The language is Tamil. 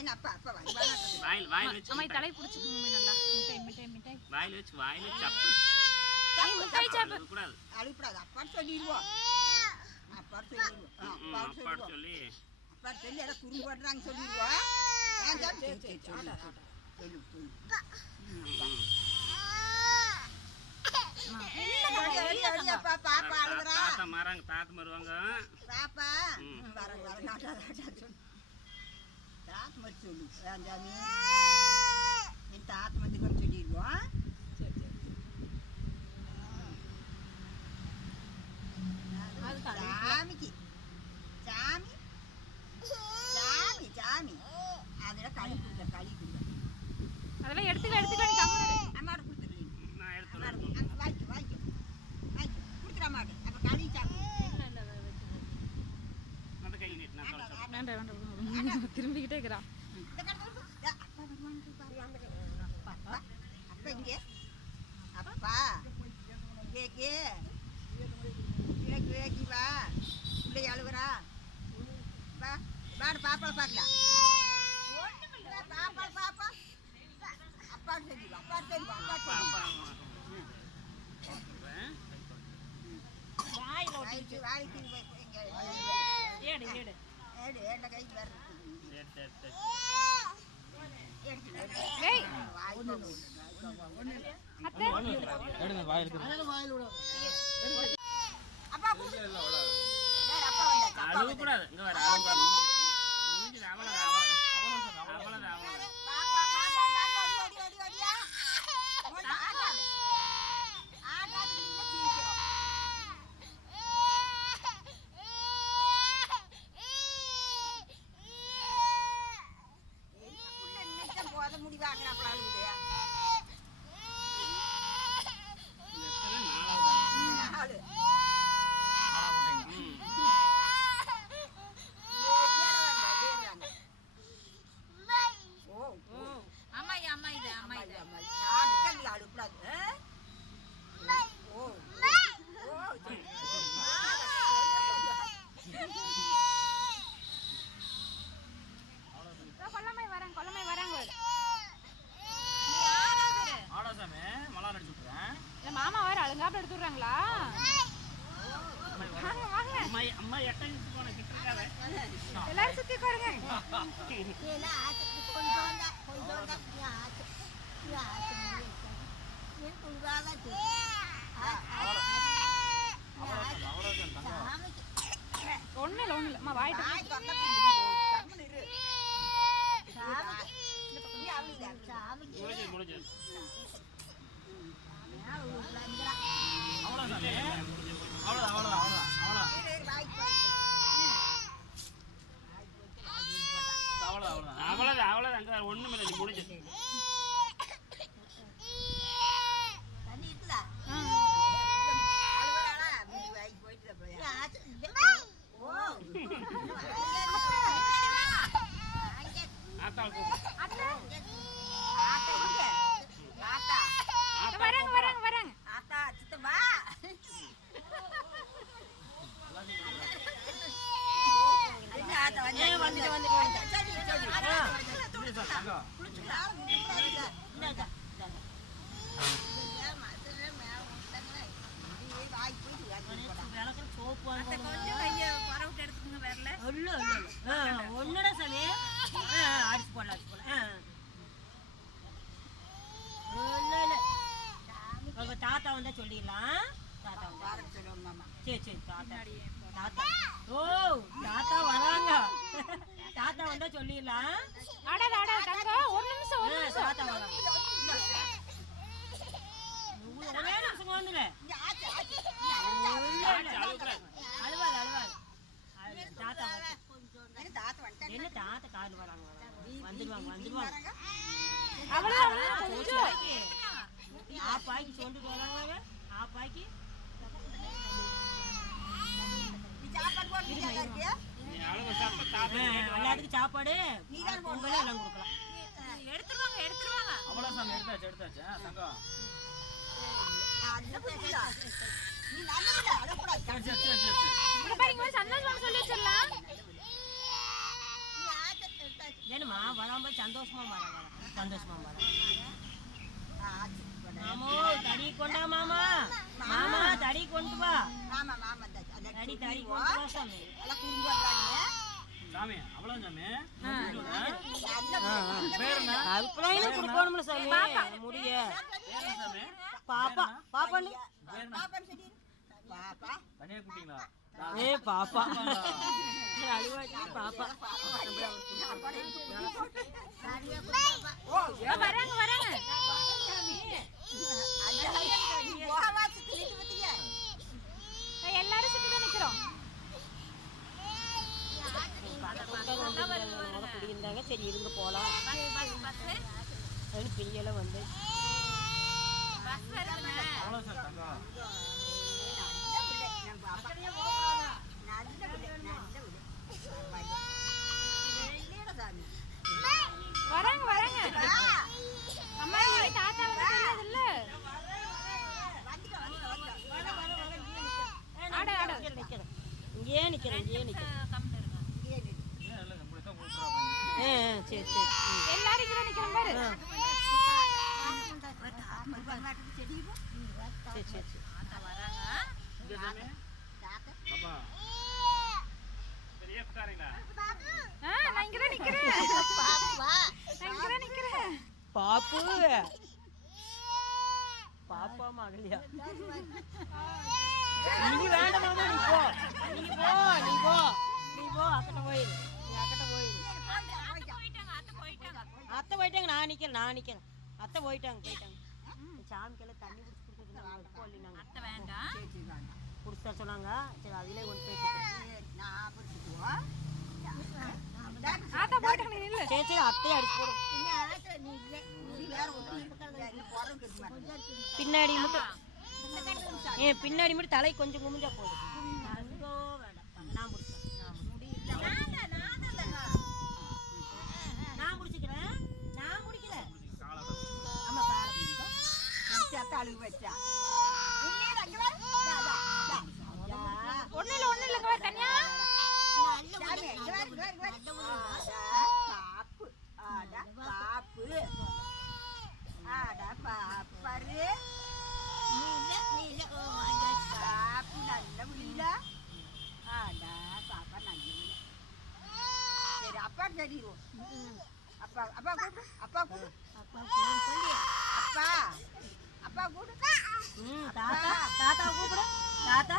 என்ன அப்பா அப்பா வாயில் வச்சு அம்மா தலை பிடிச்சுக்கோங்க நல்லா. மிட்டாய் வாயில் வச்சு சப்பு மிட்டாய் சாப்பிட கூடாது. அழுப்படாது. அப்பான்னு சொல்லிடுவோம். அப்பான்னு சொல்லி எல்லாம் குறும்பு போடுறாங்க சொல்லிடுவோம். தாத்தா வருவாங்க. தாத்தமதி சொல்லு சாமி என் தாத்தமதி சொல்லிடுவோம். சாமிக்கு சாமி சாமி சாமி அதெல்லாம் களி கொடுக்க அதெல்லாம் எடுத்துக்க அம்மாட்ட கொடுத்துருக்கீங்க. நான் எடுத்து வாய்க்கு கொடுத்துட மாட்டேன். அப்போ களி சாப்பிடு. அந்த கை நீட்டு நான் வேண்டாம் திரும்பிக்கிட்டே இருக்கிறான். அப்பா இங்கே அப்பா கேக்கு வா பிள்ளை அழுகுறா வா பாடு பாப்பாவை பார்க்கலாம். பாப்பா அப்பா செஞ்சுவா அப்பா கைக்கு வேற அழுகக்கூடாது. இங்க வர கொல்லமை வராங்க. மாமா வேற அழுங்காப்புல எடுத்துடுறாங்களா? அம்மா எல்லாரும் சுத்தி பாருங்க. ஒண்ணு இல்ல வாயிட்டு முடிஞ்சு அவ்வளவுதான் அங்க ஒண்ணும் இல்லை. முடிஞ்சு வராங்க. ஆத்தா சித்தப்பா ஒன்னுடா சாமி அடிச்சு போடலாம் உங்க தாத்தா வந்தா சொல்லிடலாம். சரி தாத்தா ஓ தாத்தா வராங்க. தாத்தா வந்தா சொல்லிடலாம். ஒரு நிமிஷம் தாத்தா வராங்க. ஒரே நிமிஷம் வந்துல அழுவாது. தாத்தா என்ன தாத்தா காடு வராங்க. வந்துடுவாங்க. ஆப்பாய்க்கு சொல்லிட்டு போறாங்க. ஆப்பாய்க்கு எல்லாத்துக்கும் சாப்பாடு பொங்கல் எல்லாம் கொடுக்கலாம். எடுத்துருவாங்க. அவ்வளவு சாமி எடுத்தாச்சு தங்கம். சந்தோஷம் சொல்லி சொல்லலாம். வரேம்மா வராம சந்தோஷமா வரேன் சந்தோஷமா வரேன். ஆச்சு மாமோ தடி கொண்டா மாமா, மாமா தடி கொண்டு வா, மாமா மாமா அந்த தடி தடி கொண்டு வா சாமி. எல்லாம் குறும்பு வர்றாங்க சாமி அவ்வளோ சாமி நல்ல பேர் என்ன கருப்புலாம் கொடுக்கணும்ல சாமி முடிய. பேர் என்ன சாமி பாப்பா பாப்பாண்டி பேர் என்ன பாப்பா சரி பாப்பா தனியாக கூப்பிட்டீங்களா ஏ பாப்பா அழுவாட்டி பாப்பா. வராங்க வராங்க. எல்லாரும் சுத்தி தான் நிக்கிறோம். பிடிந்தாங்க சரி இருந்து போலாம் பிரியெல்லாம் வந்து அவ்வளோ சார் தங்கம் வராங்க வராங்க. அம்மா இவங்க தாத்தா வந்து தெரியாது இல்ல. ஆட ஆட நிக்கிறேன் இங்கே நிக்கிறேன் இங்கே நிக்கிறேன். சரி சரி எல்லாரும் இங்க நிக்கிறோம் பாரு. சரி சரி சரி. இந்த சாமி பாப்பா பெரிய உட்காருங்களா நான் இங்க தான் நிக்கிறேன். நான் இங்க தான் நிக்கிறேன். பாப்பு பாப்பா மகளியா நீ வேண்டாமாமா நீ போ நீ போ நீ போ நீ போ அக்கட்ட போயிரு நீ அக்கட்ட போயிரு. அத்தை போயிட்டாங்க நான் நிக்கிறேன் அத்தை போயிட்டாங்க சாமிக்கெல்லாம் தண்ணி குடிச்சு கொடுத்துருந்தாங்க போடலினாங்க அத்தை வேண்டாம் குடிச்சா சொன்னாங்க. சரி அதிலே கொண்டு போயிட்டு ஆத்தா போட்டுங்க நீ இல்ல. சரி சரி அத்தையை அடிச்சு போடும் பின்னாடி மட்டும் பின்னாடி மட்டும் தலை கொஞ்சம் குமிஞ்சா போதும். நான் முடிச்சுக்கிறேன் நான் முடிக்கிறேன். ஆமா அழுகு வச்சா ஒண்ணு இல்ல வா தனியா. பாப்பு ஆடா பாப்பு ஆடா பாப்பரு பாப்பு நல்ல முடியல ஆடா பாப்பா நல்ல சரி அப்பா தெரியும். அப்பா அப்பா கூடு அப்பா கூடு அப்பா அப்பா அப்பா கூடு தாத்தா தாத்தா கூப்பிடு தாத்தா